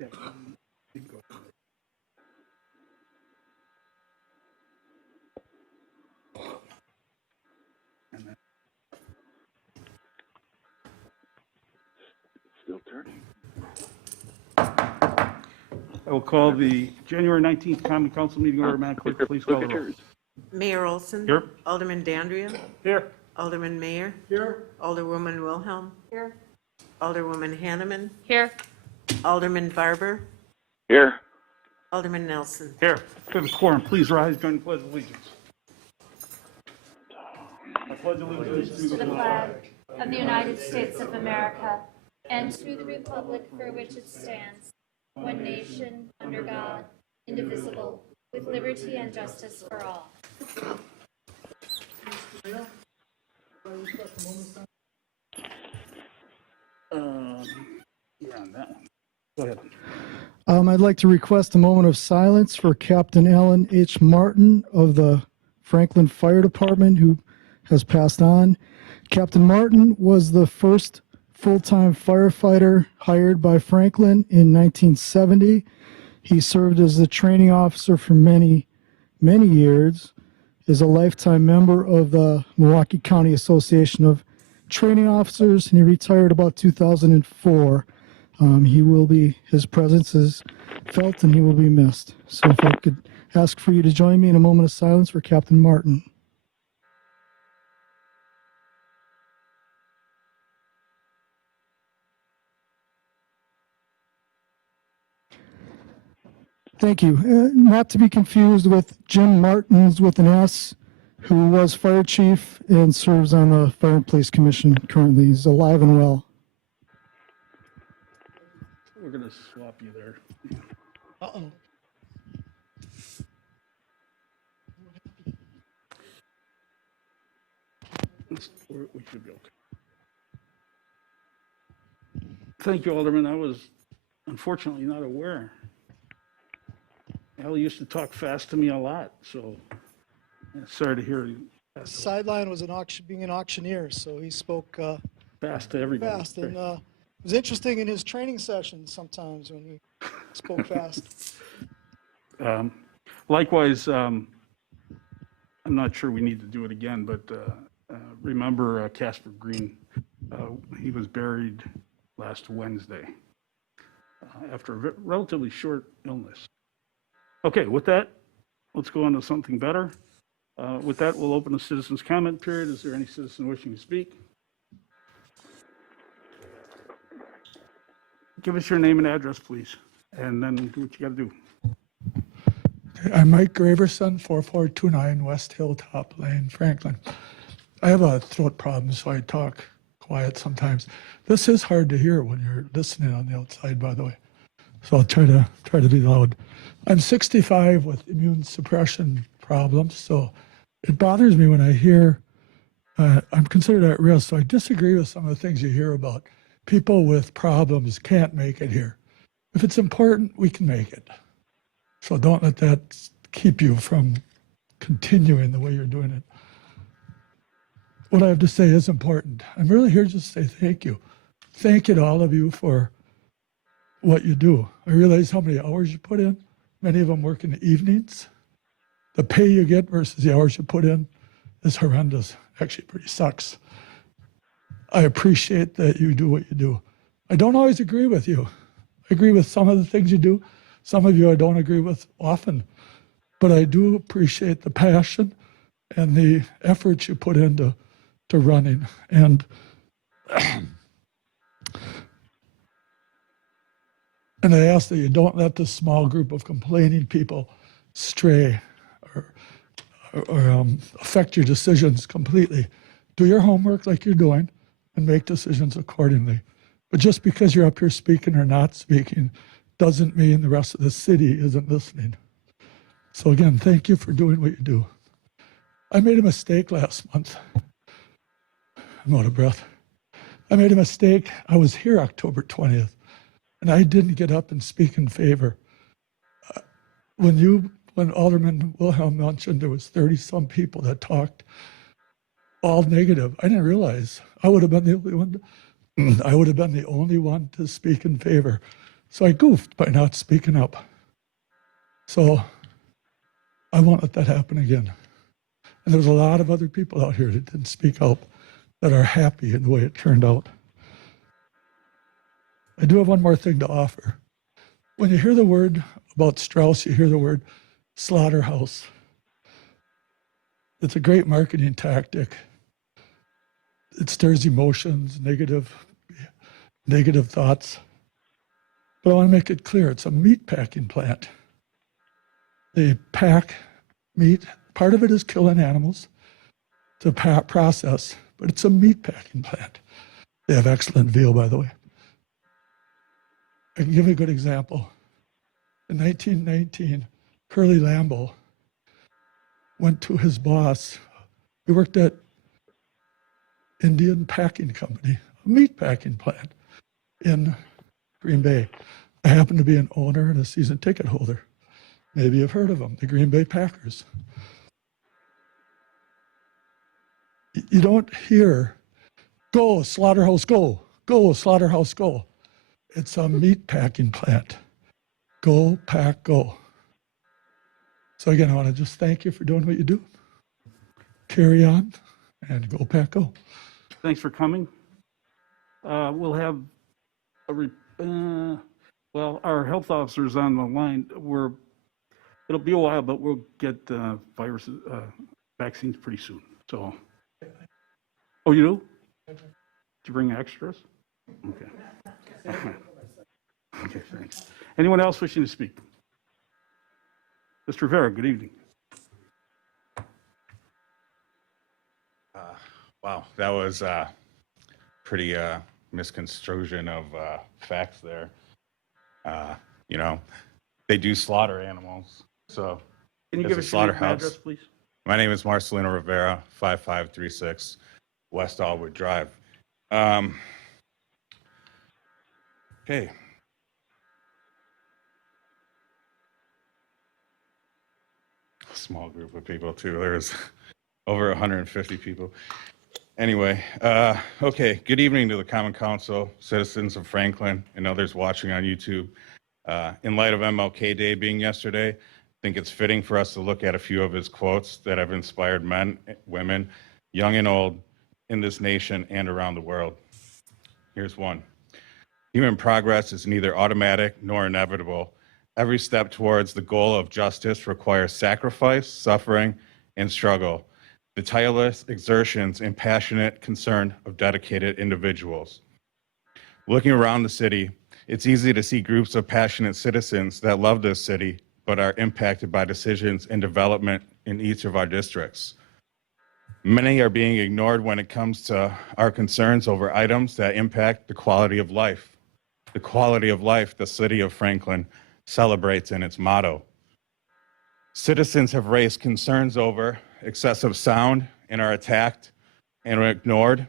Yeah, you can go. And then, Still turning. I will call the January 19th Common Council meeting order. Madam Clerk, please call the roll. Mayor Olson. Here. Alderman Dandria. Here. Alderman Mayor. Here. Alderwoman Wilhelm. Here. Alderwoman Hanneman. Here. Alderman Barber. Here. Alderman Nelson. Here. To the quorum, please rise, join the Pledge of Allegiance. I pledge allegiance To the flag of the United States of America and to the republic for which it stands, one nation, under God, indivisible, with liberty and justice for all. Yeah, on that one. Go ahead. I'd like to request a moment of silence for Captain Alan H. Martin of the Franklin Fire Department, who has passed on. Captain Martin was the first full-time firefighter hired by Franklin in 1970. He served as the training officer for many years, is a lifetime member of the Milwaukee County Association of Training Officers, and he retired about 2004. His presence is felt and he will be missed. So if I could ask for you to join me in a moment of silence for Captain Martin. Thank you. Not to be confused with Jim Martins with an S, who was fire chief and serves on the Fire and Police Commission currently. He's alive and well. We're going to swap you there. Uh-oh. We should be okay. Thank you, Alderman. I was unfortunately not aware. Al used to talk fast to me a lot, so sorry to hear you Sideline was being an auctioneer, so he spoke fast to everybody. fast. And it was interesting in his training sessions sometimes when he spoke fast. Likewise, I'm not sure we need to do it again, but remember Casper Green. He was buried last Wednesday after a relatively short illness. Okay, with that, let's go on to something better. With that, we'll open the citizens' comment period. Is there any citizen wishing to speak? Give us your name and address, please, and then do what you got to do. I'm Mike Graverson, 4429 West Hilltop Lane, Franklin. I have a throat problem, so I talk quiet sometimes. This is hard to hear when you're listening on the outside, by the way. So I'll try to be loud. I'm 65 with immune suppression problems, so it bothers me when I hear I'm considered at risk. So I disagree with some of the things you hear about people with problems can't make it here. If it's important, we can make it. So don't let that keep you from continuing the way you're doing it. What I have to say is important. I'm really here just to say thank you. Thank you to all of you for what you do. I realize how many hours you put in. Many of them work in the evenings. The pay you get versus the hours you put in is horrendous. Actually, it pretty sucks. I appreciate that you do what you do. I don't always agree with you. I agree with some of the things you do. Some of you I don't agree with often. But I do appreciate the passion and the effort you put into running. And and I ask that you don't let this small group of complaining people stray or affect your decisions completely. Do your homework like you're doing and make decisions accordingly. But just because you're up here speaking or not speaking doesn't mean the rest of the city isn't listening. So again, thank you for doing what you do. I made a mistake last month. I'm out of breath. I made a mistake. I was here October 20th, and I didn't get up and speak in favor. When Alderman Wilhelm mentioned there was 30-some people that talked all negative, I didn't realize I would have been the only one. I would have been the only one to speak in favor. So I goofed by not speaking up. So I won't let that happen again. And there's a lot of other people out here that didn't speak up that are happy in the way it turned out. I do have one more thing to offer. When you hear the word about Strauss, you hear the word slaughterhouse. It's a great marketing tactic. It stirs emotions, negative thoughts. But I want to make it clear, it's a meat packing plant. They pack meat. Part of it is killing animals to process, but it's a meat packing plant. They have excellent veal, by the way. I can give you a good example. In 1919, Curly Lambeau went to his boss. He worked at Indian Packing Company, a meat packing plant in Green Bay. I happen to be an owner and a season ticket holder. Maybe you've heard of them, the Green Bay Packers. You don't hear, go, slaughterhouse, go, slaughterhouse, go. It's a meat packing plant. Go, pack, go. So again, I want to just thank you for doing what you do. Carry on and go, pack, go. Thanks for coming. We'll have our health officer's on the line. It'll be a while, but we'll get vaccines pretty soon. So, oh, you do? Did you bring extras? Okay. Okay, thanks. Anyone else wishing to speak? Mr. Rivera, good evening. Wow, that was pretty misconstruction of facts there. They do slaughter animals. So, Can you as give a us your name and slaughterhouse. address, please? My name is Marcelino Rivera, 5536 West Allwood Drive. Okay. Small group of people too. There's over 150 people. Anyway, okay. Good evening to the Common Council, citizens of Franklin, and others watching on YouTube. In light of MLK Day being yesterday, I think it's fitting for us to look at a few of his quotes that have inspired men, women, young and old, in this nation and around the world. Here's one. Human progress is neither automatic nor inevitable. Every step towards the goal of justice requires sacrifice, suffering, and struggle. The tireless exertions and passionate concern of dedicated individuals. Looking around the city, it's easy to see groups of passionate citizens that love this city, but are impacted by decisions and development in each of our districts. Many are being ignored when it comes to our concerns over items that impact the quality of life. The quality of life the city of Franklin celebrates in its motto. Citizens have raised concerns over excessive sound and are attacked and are ignored,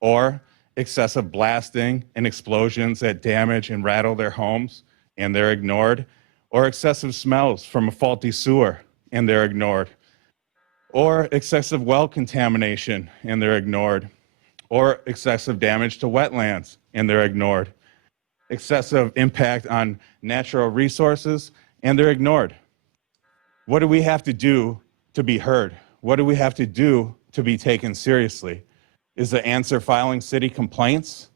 or excessive blasting and explosions that damage and rattle their homes and they're ignored, or excessive smells from a faulty sewer and they're ignored, or excessive well contamination and they're ignored, or excessive damage to wetlands and they're ignored, excessive impact on natural resources and they're ignored. What do we have to do to be heard? What do we have to do to be taken seriously? Is the answer filing city complaints?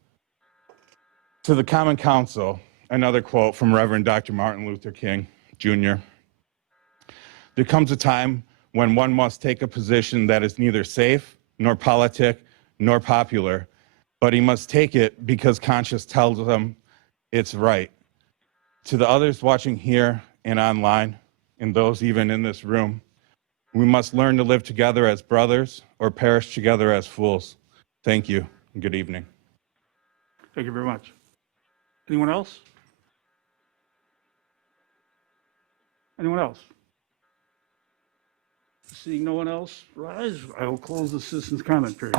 To the Common Council, another quote from Reverend Dr. Martin Luther King, Jr. There comes a time when one must take a position that is neither safe, nor politic, nor popular, but he must take it because conscience tells him it's right. To the others watching here and online, and those even in this room, we must learn to live together as brothers or perish together as fools. Thank you, and good evening. Thank you very much. Anyone else? Anyone else? Seeing no one else rise, I will close the citizens' comment period.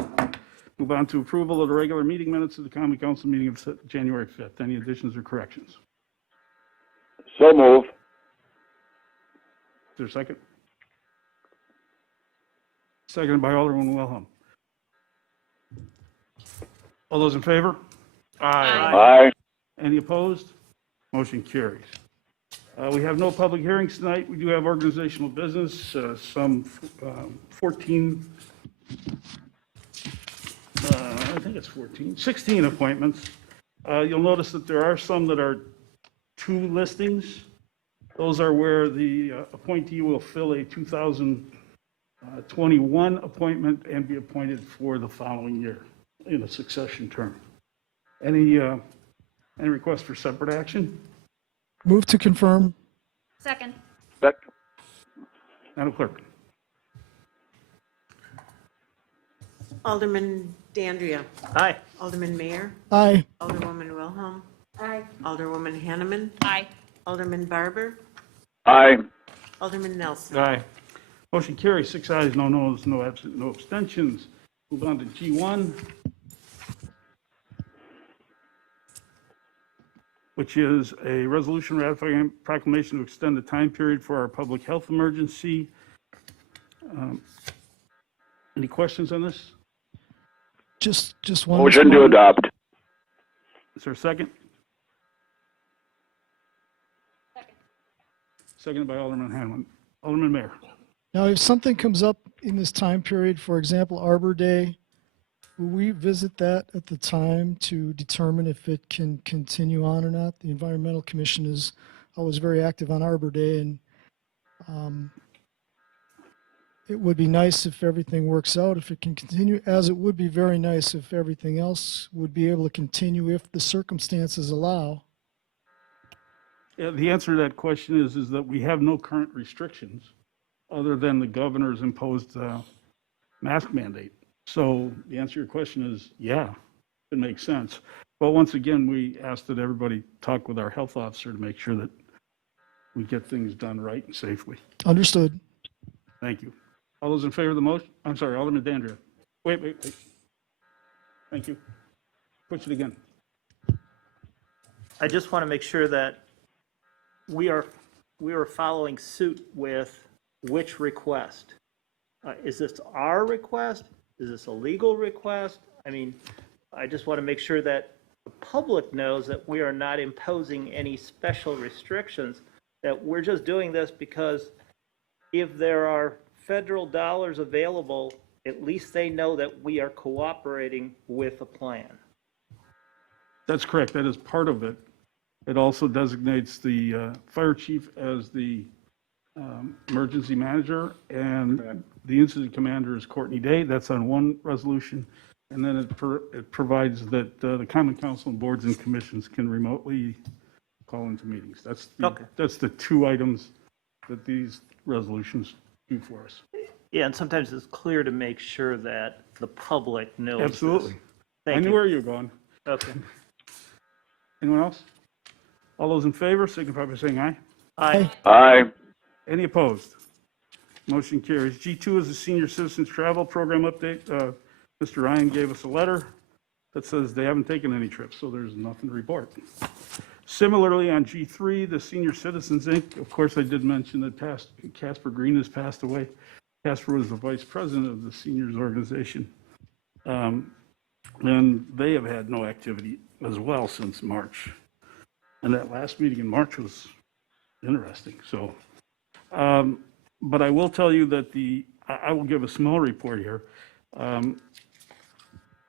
Move on to approval of the regular meeting minutes of the Common Council meeting of January 5th. Any additions or corrections? So move. Is there a second? Seconded by Alderman Wilhelm. All those in favor? Aye. Any opposed? Motion carries. We have no public hearings tonight. We do have organizational business, some 14, I think it's 14, 16 appointments. You'll notice that there are some that are two listings. Those are where the appointee will fill a 2021 appointment and be appointed for the following year in a succession term. Any requests for separate action? Move to confirm. Second. Madam Clerk? Alderman Dandria. Aye. Alderman Mayor. Aye. Alderwoman Wilhelm. Aye. Alderwoman Hanneman. Aye. Alderman Barber. Aye. Alderman Nelson. Aye. Motion carries, 6 ayes, no noes, no absent, no abstentions. Move on to G1, which is a resolution ratifying proclamation to extend the time period for our public health emergency. Any questions on this? Just one. Motion to adopt. Is there a second? Seconded by Alderman Hanlon. Alderman Mayor. Now, if something comes up in this time period, for example, Arbor Day, will we visit that at the time to determine if it can continue on or not? The Environmental Commission is always very active on Arbor Day, and it would be nice if everything works out, if it can continue, as it would be very nice if everything else would be able to continue if the circumstances allow. Yeah, the answer to that question is that we have no current restrictions other than the governor's imposed mask mandate. So the answer to your question is, yeah, it makes sense. But once again, we ask that everybody talk with our health officer to make sure that we get things done right and safely. Understood. Thank you. All those in favor of the motion? I'm sorry, Alderman Dandria. Wait. Thank you. Push it again. I just want to make sure that we are following suit with which request? Is this our request? Is this a legal request? I mean, I just want to make sure that the public knows that we are not imposing any special restrictions, that we're just doing this because if there are federal dollars available, at least they know that we are cooperating with a plan. That's correct. That is part of it. It also designates the fire chief as the emergency manager, and the incident commander is Courtney Day. That's on one resolution. And then it provides that the common council and boards and commissions can remotely call into meetings. That's the two items that these resolutions do for us. Yeah, and sometimes it's clear to make sure that the public knows this. Absolutely. Thank I knew you. where you were going. Okay. Anyone else? All those in favor signify by saying aye. Aye. Aye. Any opposed? Motion carries. G2 is the Senior Citizens Travel Program update. Mr. Ryan gave us a letter that says they haven't taken any trips, so there's nothing to report. Similarly, on G3, the Senior Citizens, Inc., of course, I did mention that Casper Green has passed away. Casper was the vice president of the seniors organization. And they have had no activity as well since March. And that last meeting in March was interesting. So, but I will tell you that I will give a small report here.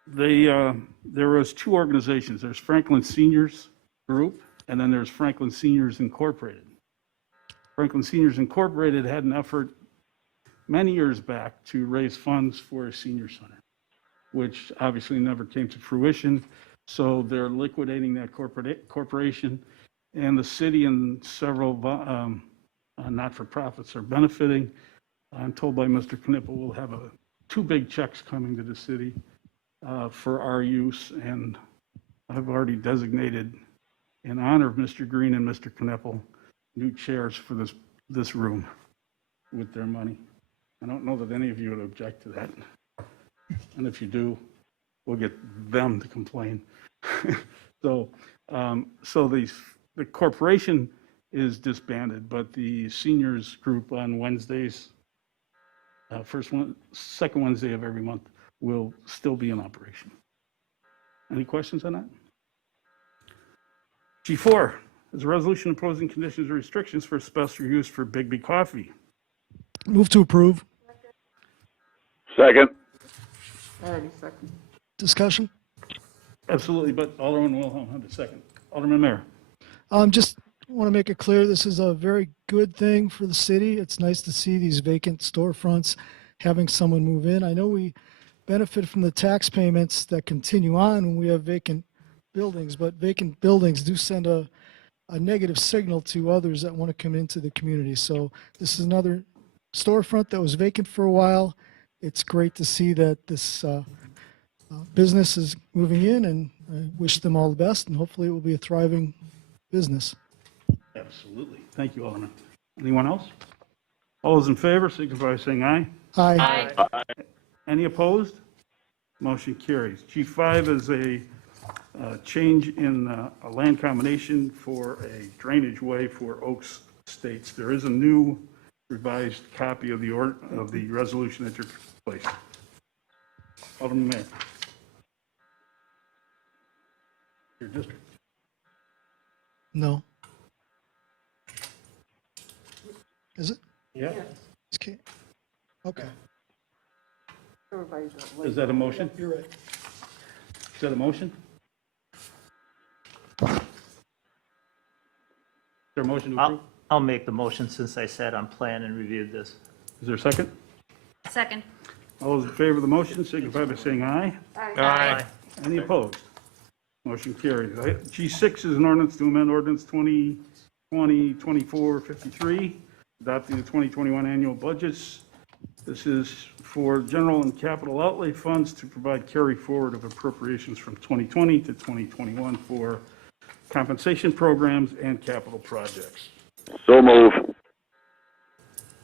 There was two organizations. There's Franklin Seniors Group, and then there's Franklin Seniors Incorporated. Franklin Seniors Incorporated had an effort many years back to raise funds for a senior center, which obviously never came to fruition. So they're liquidating that corporation, and the city and several not-for-profits are benefiting. I'm told by Mr. Knippel we'll have two big checks coming to the city for our use, and I've already designated, in honor of Mr. Green and Mr. Knippel, new chairs for this room with their money. I don't know that any of you would object to that, and if you do, we'll get them to complain. So the corporation is disbanded, but the seniors group on Wednesdays, second Wednesday of every month, will still be in operation. Any questions on that? G4, is a resolution imposing conditions and restrictions for special use for Bigby Coffee. Move to approve. Second. Discussion? Absolutely, but Alderman Wilhelm had the second. Alderman Mayor. Just want to make it clear, this is a very good thing for the city. It's nice to see these vacant storefronts having someone move in. I know we benefit from the tax payments that continue on when we have vacant buildings, but vacant buildings do send a negative signal to others that want to come into the community. So this is another storefront that was vacant for a while. It's great to see that this business is moving in, and I wish them all the best, and hopefully it will be a thriving business. Absolutely. Thank you, Alderman. Anyone else? All those in favor, signify by saying aye. Aye. Any opposed? Motion carries. G5 is a change in a land combination for a drainage way for Oaks Estates. There is a new revised copy of the resolution at your place. Alderman Mayor. Your district. No. Is it? Yeah. Okay. Okay. Is that a motion? You're right. Is that a motion? Is there a motion to approve? I'll make the motion since I sat on plan and reviewed this. Is there a second? Second. All those in favor of the motion signify by saying aye. Aye. Any opposed? Motion carries. G6 is an ordinance to amend ordinance 2020-2453, adopting the 2021 annual budgets. This is for general and capital outlay funds to provide carry forward of appropriations from 2020 to 2021 for compensation programs and capital projects. So move.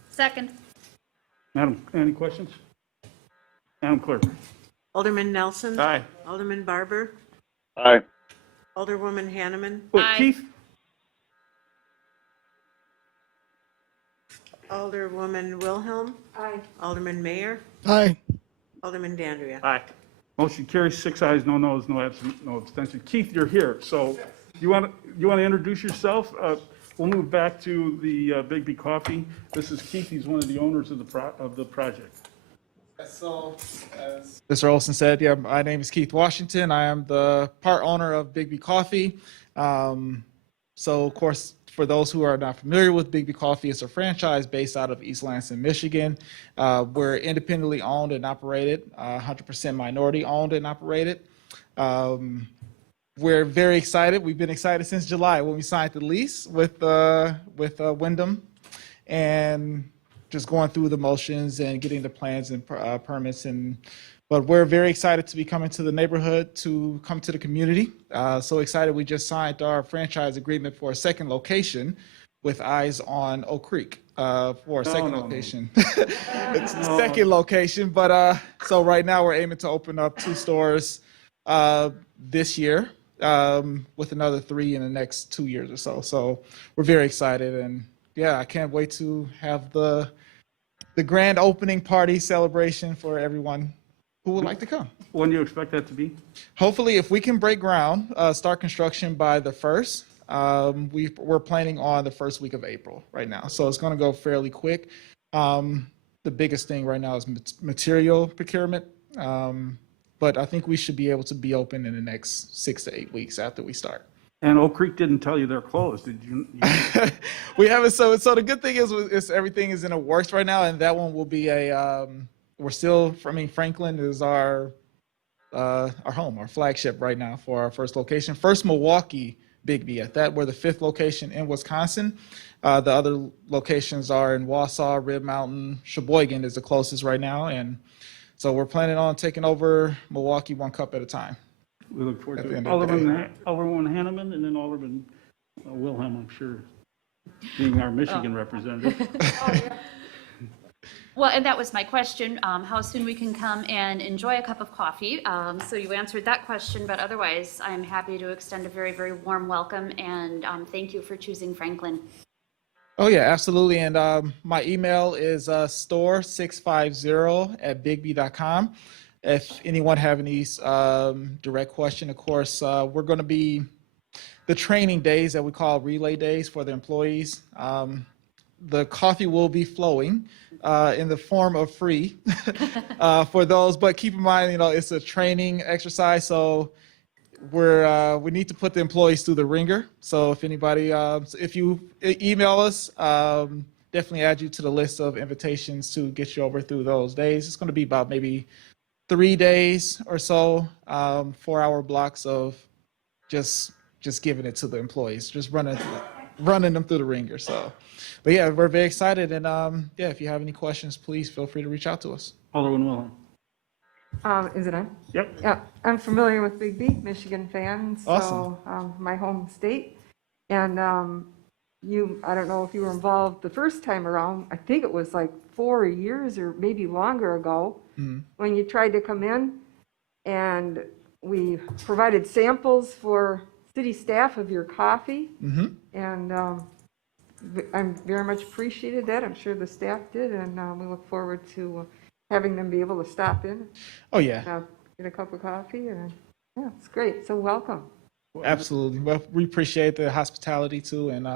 Second. Madam, any questions? Madam Clerk. Alderman Nelson. Aye. Alderman Barber. Aye. Alderwoman Hanneman. Oh, Aye. Keith? Alderwoman Wilhelm. Aye. Alderman Mayor. Aye. Alderman Dandria. Aye. Motion carries, 6 ayes, no noes, no absent, no abstention. Keith, you're here, so you want to introduce yourself? We'll move back to the Bigby Coffee. This is Keith, he's one of the owners of the project. So, as Mr. Olson said, yeah, my name is Keith Washington. I am the part owner of Bigby Coffee. So, of course, for those who are not familiar with Bigby Coffee, it's a franchise based out of East Lansing, Michigan. We're independently owned and operated, 100% minority owned and operated. We're very excited. We've been excited since July when we signed the lease with Wyndham, and just going through the motions and getting the plans and permits. But we're very excited to be coming to the neighborhood, to come to the community. So excited, we just signed our franchise agreement for a second location with eyes on Oak Creek for a second location. It's the second location, but so right now we're aiming to open up 2 stores this year, with another 3 in the next 2 years or so. So we're very excited, and yeah, I can't wait to have the grand opening party celebration for everyone who would like to come. When do you expect that to be? Hopefully, if we can break ground, start construction by the 1st, we're planning on the first week of April right now. So it's going to go fairly quick. The biggest thing right now is material procurement. But I think we should be able to be open in the next 6 to 8 weeks after we start. And Oak Creek didn't tell you they're closed, did you? We haven't. So the good thing is everything is in the works right now, and that one will be we're still. I mean, Franklin is our home, our flagship right now for our first location. First Milwaukee Bigby at that. We're the 5th location in Wisconsin. The other locations are in Wausau, Rib Mountain, Sheboygan is the closest right now, and so we're planning on taking over Milwaukee 1 cup at a time. We look forward At to the it. end of the day. Alderman Hanneman, and then Alderman Wilhelm, I'm sure, being our Michigan representative. Well, and that was my question, how soon we can come and enjoy a cup of coffee. So you answered that question, but otherwise, I'm happy to extend a very, very warm welcome, and thank you for choosing Franklin. Oh yeah, absolutely. And my email is store650@bigby.com. If anyone have any direct question, of course, we're going to be the training days that we call relay days for the employees. The coffee will be flowing in the form of free for those, but keep in mind, it's a training exercise, so we need to put the employees through the ringer. So if anybody, if you email us, definitely add you to the list of invitations to get you over through those days. It's going to be about maybe 3 days or so, 4-hour blocks of just giving it to the employees, just running them through the ringer. So, but yeah, we're very excited, and yeah, if you have any questions, please feel free to reach out to us. Alderman Wilhelm. Is it on? Yep. Yeah, I'm familiar with Bigby, Michigan fan, so Awesome. my home state. And I don't know if you were involved the first time around. I think it was like 4 years or maybe longer ago when you tried to come in, and we provided samples for city staff of your coffee, and I'm very much appreciated that. I'm sure the staff did, and we look forward to having them be able to stop in, Oh yeah, get a cup of coffee, and yeah, it's great. So welcome. absolutely. Well, we appreciate the hospitality too, and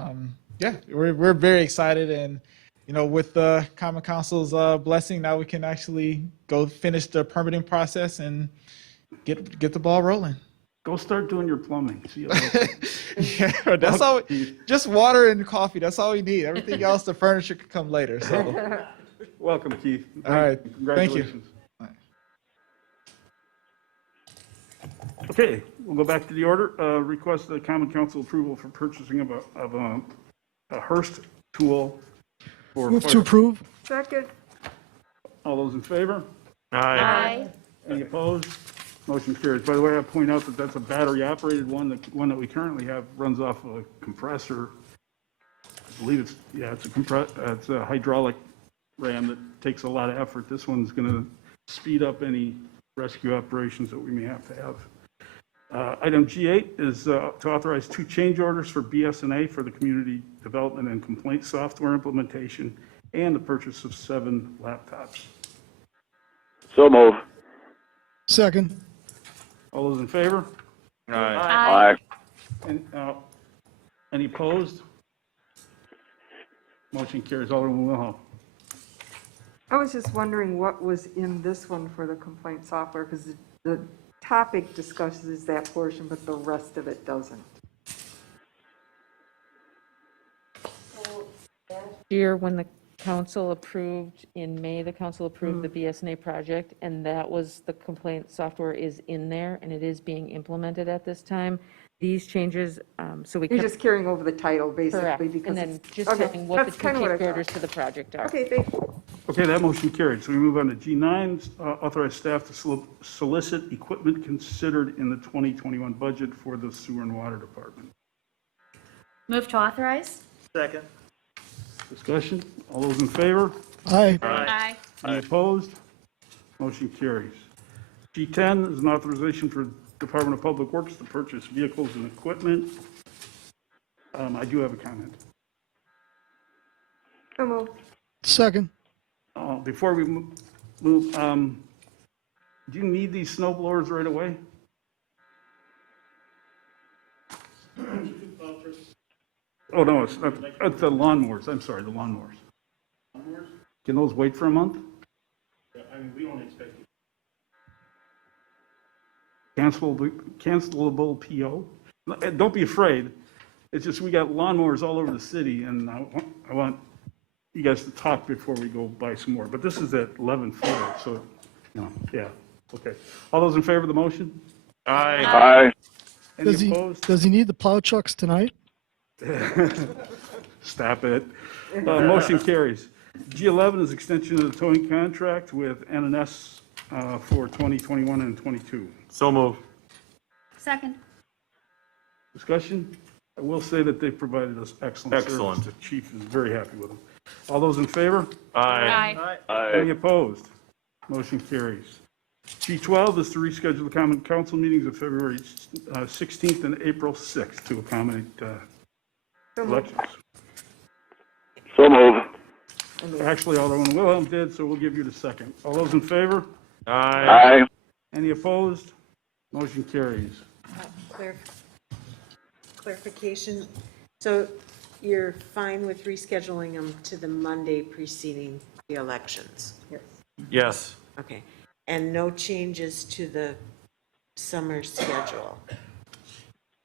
yeah, we're very excited, and with the Common Council's blessing, now we can actually go finish the permitting process and get the ball rolling. Go start doing your plumbing. See you later. Yeah, that's all. Just water and coffee. That's all we need. Everything else, the furniture could come later. So, Welcome, Keith. all right, thank you. Congratulations. Okay, we'll go back to the order. Request the Common Council approval for purchasing of a Hearst tool for Move to fire. approve. Second. All those in favor? Aye. Any opposed? Motion carries. By the way, I point out that that's a battery-operated one. The one that we currently have runs off a compressor. I believe it's a hydraulic ram that takes a lot of effort. This one's going to speed up any rescue operations that we may have to have. Item G8 is to authorize 2 change orders for BSNA for the community development and complaint software implementation and the purchase of 7 laptops. So move. Second. All those in favor? Aye. And, any opposed? Motion carries. Alderman Wilhelm. I was just wondering what was in this one for the complaint software, because the topic discusses that portion, but the rest of it doesn't. Year when the council approved, in May, the council approved the BSNA project, and that was, the complaint software is in there, and it is being implemented at this time. These changes, so we You're kept, just carrying over the title, basically, correct, because and then it's- just okay, telling what the that's two kinda what I change orders thought. to the project are. Okay, thank you. Okay, that motion carried. So we move on to G9, authorize staff to solicit equipment considered in the 2021 budget for the sewer and water department. Move to authorize? Second. Discussion? All those in favor? Aye. Aye. Any opposed? Motion carries. G10 is an authorization for Department of Public Works to purchase vehicles and equipment. I do have a comment. So moved. Second. Before we move, do you need these snow blowers right away? Oh, no, it's not, it's the lawnmowers. I'm sorry, the lawnmowers. Can those wait for a month? I mean, we don't expect it. Cancelable PO? Don't be afraid. It's just we got lawnmowers all over the city, and I want you guys to talk before we go buy some more. But this is at 11:40, so, yeah, okay. All those in favor of the motion? Aye. Any opposed? Does he need the plow trucks tonight? Stop it. Motion carries. G11 is extension of the towing contract with NNS for 2021 and 22. So move. Second. Discussion? I will say that they provided us excellent service. Excellent. The chief is very happy with them. All those in favor? Aye. Any opposed? Motion carries. G12 is to reschedule the common council meetings of February 16th and April 6th to accommodate elections. So move. Actually, Alderman Wilhelm did, so we'll give you the second. All those in favor? Aye. Any opposed? Motion carries. clarification. So you're fine with rescheduling them to the Monday preceding the elections? Yes. Okay. And no changes to the summer schedule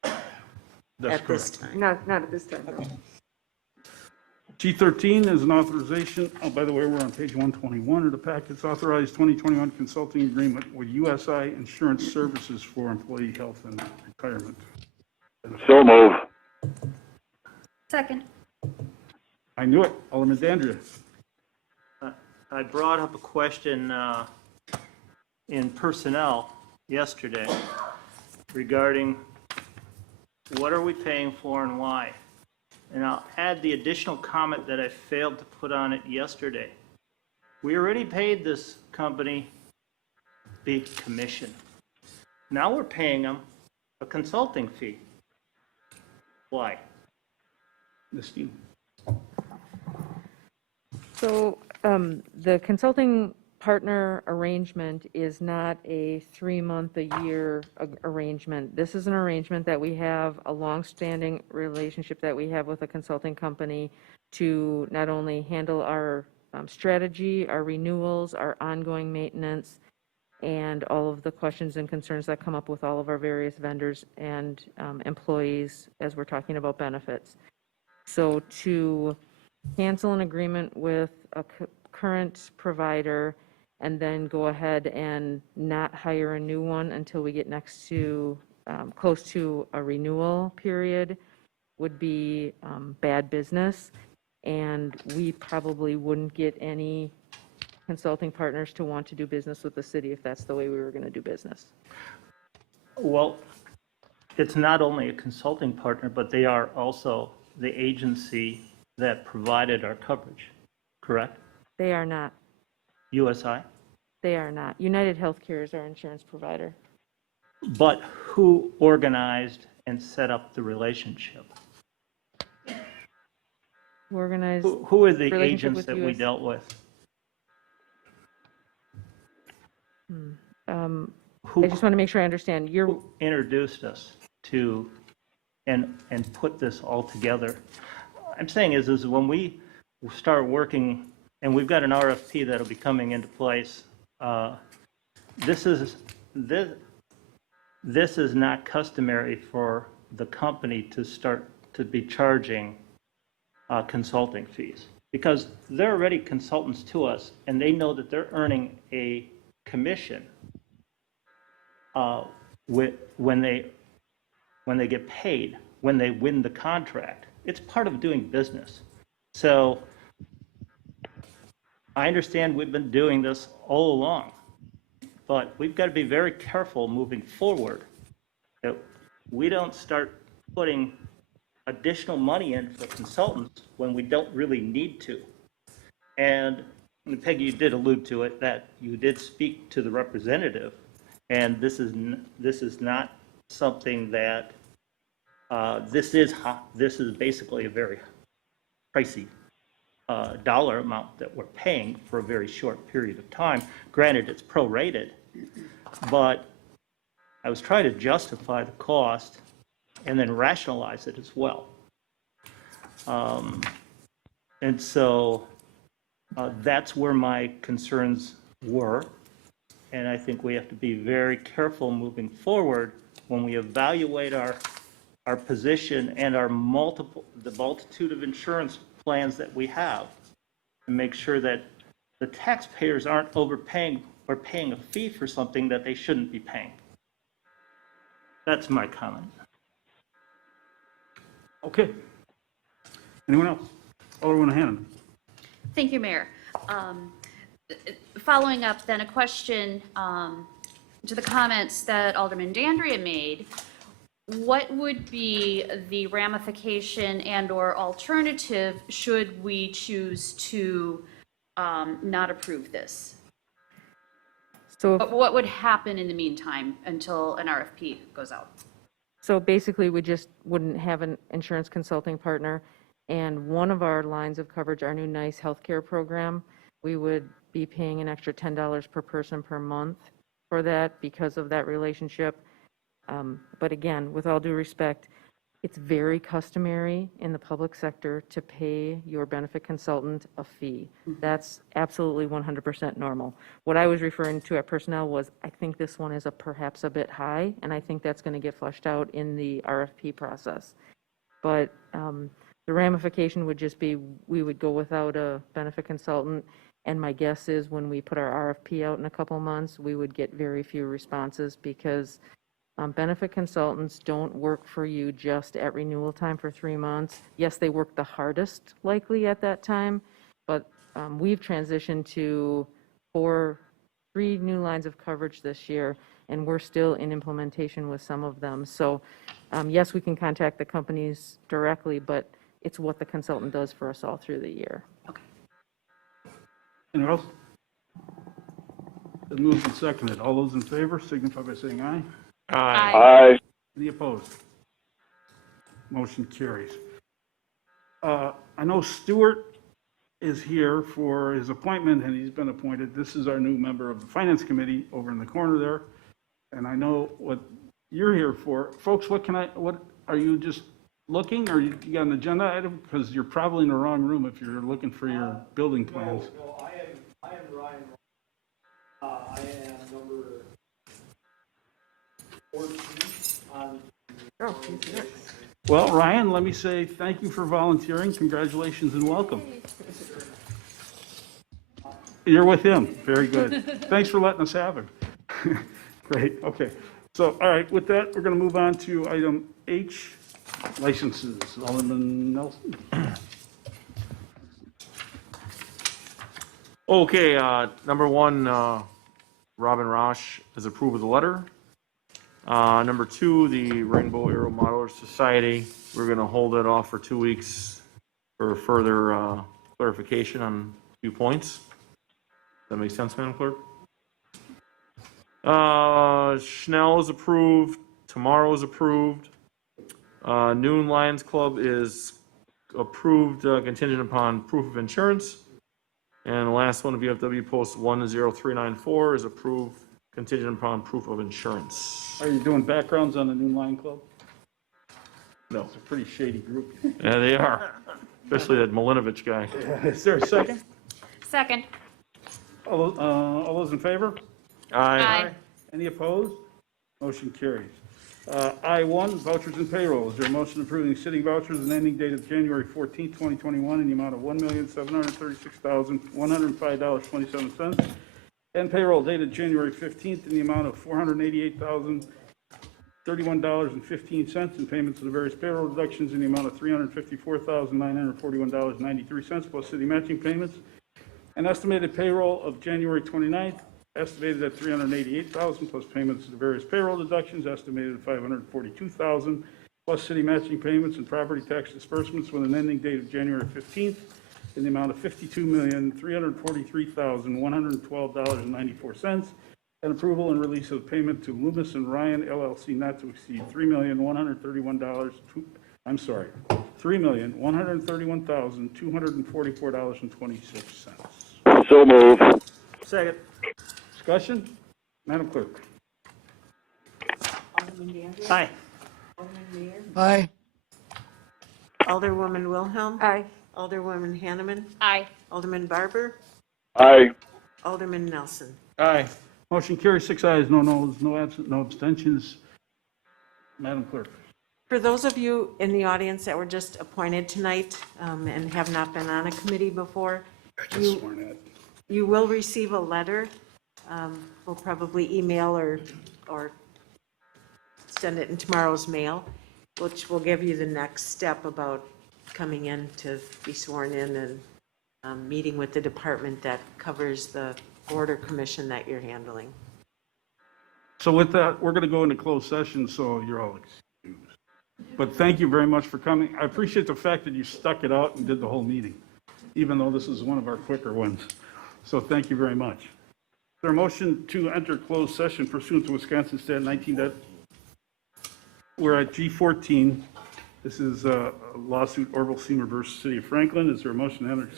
That's at this correct. time? Not at this time, no. G13 is an authorization, oh, by the way, we're on page 121 of the packets, authorized 2021 consulting agreement with USI Insurance Services for employee health and retirement. So move. Second. I knew it, Alderman Dandria. I brought up a question in personnel yesterday regarding what are we paying for and why? And I'll add the additional comment that I failed to put on it yesterday. We already paid this company the commission. Now we're paying them a consulting fee. Why? Ms. Dean. So the consulting partner arrangement is not a 3-month-a-year arrangement. This is an arrangement that we have, a long-standing relationship that we have with a consulting company to not only handle our strategy, our renewals, our ongoing maintenance, and all of the questions and concerns that come up with all of our various vendors and employees as we're talking about benefits. So to cancel an agreement with a current provider and then go ahead and not hire a new one until we get next to, close to a renewal period would be bad business. And we probably wouldn't get any consulting partners to want to do business with the city if that's the way we were going to do business. Well, it's not only a consulting partner, but they are also the agency that provided our coverage, correct? They are not. USI? They are not. United Healthcare is our insurance provider. But who organized and set up the relationship? Who organized Who are the relationship agents with that we US dealt with? I just want to make sure I understand. Who introduced us to and put this all together? I'm saying is when we start working, and we've got an RFP that'll be coming into place. This is not customary for the company to start to be charging consulting fees, because they're already consultants to us, and they know that they're earning a commission when they get paid, when they win the contract. It's part of doing business. So I understand we've been doing this all along, but we've got to be very careful moving forward that we don't start putting additional money in for consultants when we don't really need to. And Peggy, you did allude to it, that you did speak to the representative, and this is not something that this is basically a very pricey dollar amount that we're paying for a very short period of time. Granted, it's prorated, but I was trying to justify the cost and then rationalize it as well. And so that's where my concerns were. And I think we have to be very careful moving forward when we evaluate our position and the multitude of insurance plans that we have, and make sure that the taxpayers aren't overpaying or paying a fee for something that they shouldn't be paying. That's my comment. Okay. Anyone else? Alderman Hannan. Thank you, Mayor. Following up then, a question to the comments that Alderman Dandria made. What would be the ramification and/or alternative should we choose to not approve this? So, What would happen in the meantime until an RFP goes out? so basically, we just wouldn't have an insurance consulting partner. And one of our lines of coverage, our new NICE healthcare program, we would be paying an extra $10 per person per month for that because of that relationship. But again, with all due respect, It's very customary in the public sector to pay your benefit consultant a fee. That's absolutely 100% normal. What I was referring to at personnel was, I think this one is perhaps a bit high, and I think that's going to get flushed out in the RFP process. But the ramification would just be, we would go without a benefit consultant, and my guess is when we put our RFP out in a couple months, we would get very few responses because benefit consultants don't work for you just at renewal time for 3 months. Yes, they work the hardest likely at that time, but we've transitioned to 3 new lines of coverage this year, and we're still in implementation with some of them. So yes, we can contact the companies directly, but it's what the consultant does for us all through the year. Anyone else? Been moved and seconded. All those in favor signify by saying aye. Aye. Any opposed? Motion carries. I know Stuart is here for his appointment, and he's been appointed. This is our new member of the Finance Committee over in the corner there. And I know what you're here for. Folks, what are you just looking, or you got an agenda item? Because you're probably in the wrong room if you're looking for your building plans. No, I am Ryan. I am number 14 on. Oh, he's next. Well, Ryan, let me say thank you for volunteering. Congratulations and welcome. You're with him. Very good. Thanks for letting us have him. Great. Okay. So, all right, with that, we're going to move on to item H, licenses. Alderman Nelson. Okay, number 1, Robin Rosh has approved of the letter. Number 2, the Rainbow Aero Modeler Society. We're going to hold it off for 2 weeks for further clarification on a few points. Does that make sense, Madam Clerk? Schnell is approved. Tomorrow is approved. Noon Lions Club is approved contingent upon proof of insurance. And the last one, VFW Post 10394, is approved contingent upon proof of insurance. Are you doing backgrounds on the New Line Club? No. It's a pretty shady group. Yeah, they are. Especially that Milinovich guy. Is there a second? Second. All those in favor? Aye. Any opposed? Motion carries. I-1, vouchers and payroll. Is there a motion approving city vouchers and ending date of January 14th, 2021 in the amount of $1,736,105.27, and payroll dated January 15th in the amount of $488,031.15, and payments of the various payroll deductions in the amount of $354,941.93 plus city matching payments, an estimated payroll of January 29th estimated at $388,000 plus payments to the various payroll deductions estimated at $542,000 plus city matching payments and property tax disbursements with an ending date of January 15th in the amount of $52,343,112.94, and approval and release of payment to Loomis and Ryan LLC not to exceed $3,131,244.26. So move. Second. Discussion? Madam Clerk. Alderman Dandridge. Aye. Alderman Mayor. Aye. Alderwoman Wilhelm. Aye. Alderwoman Hanneman. Aye. Alderman Barber. Aye. Alderman Nelson. Aye. Motion carries 6 ayes, no noes, no absent, no abstentions. Madam Clerk. For those of you in the audience that were just appointed tonight and have not been on a committee before, you will receive a letter. We'll probably email or send it in tomorrow's mail, which will give you the next step about coming in to be sworn in and meeting with the department that covers the border commission that you're handling. So with that, we're going to go into closed session, so you're all excused. But thank you very much for coming. I appreciate the fact that you stuck it out and did the whole meeting, even though this is one of our quicker ones. So thank you very much. Is there a motion to enter closed session pursuant to Wisconsin Stat 19. We're at G14. This is a lawsuit Orville Seymour versus City of Franklin. Is there a motion to enter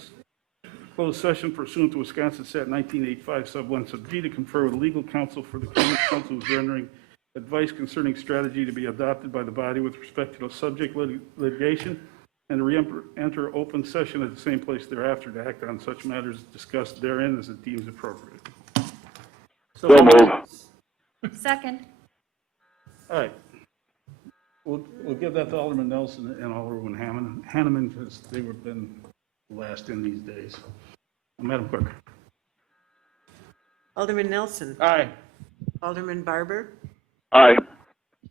closed session pursuant to Wisconsin Stat 1985 sub 1 sub G to confer with legal counsel for the common counsel who's rendering advice concerning strategy to be adopted by the body with respect to the subject litigation, and to re-enter open session at the same place thereafter to act on such matters discussed therein as it deems appropriate. So move. Second. All right. We'll give that to Alderman Nelson and Alderman Hanneman because they would have been last in these days. Madam Clerk. Alderman Nelson. Aye. Alderman Barber. Aye.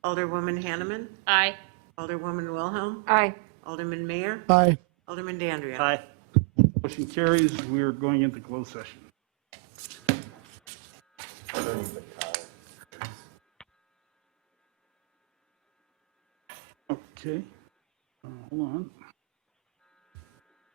Alderwoman Hanneman. Aye. Alderwoman Wilhelm. Aye. Alderman Mayor. Aye. Alderman Dandria. Aye. Motion carries. We are going into closed session. Okay. Hold on.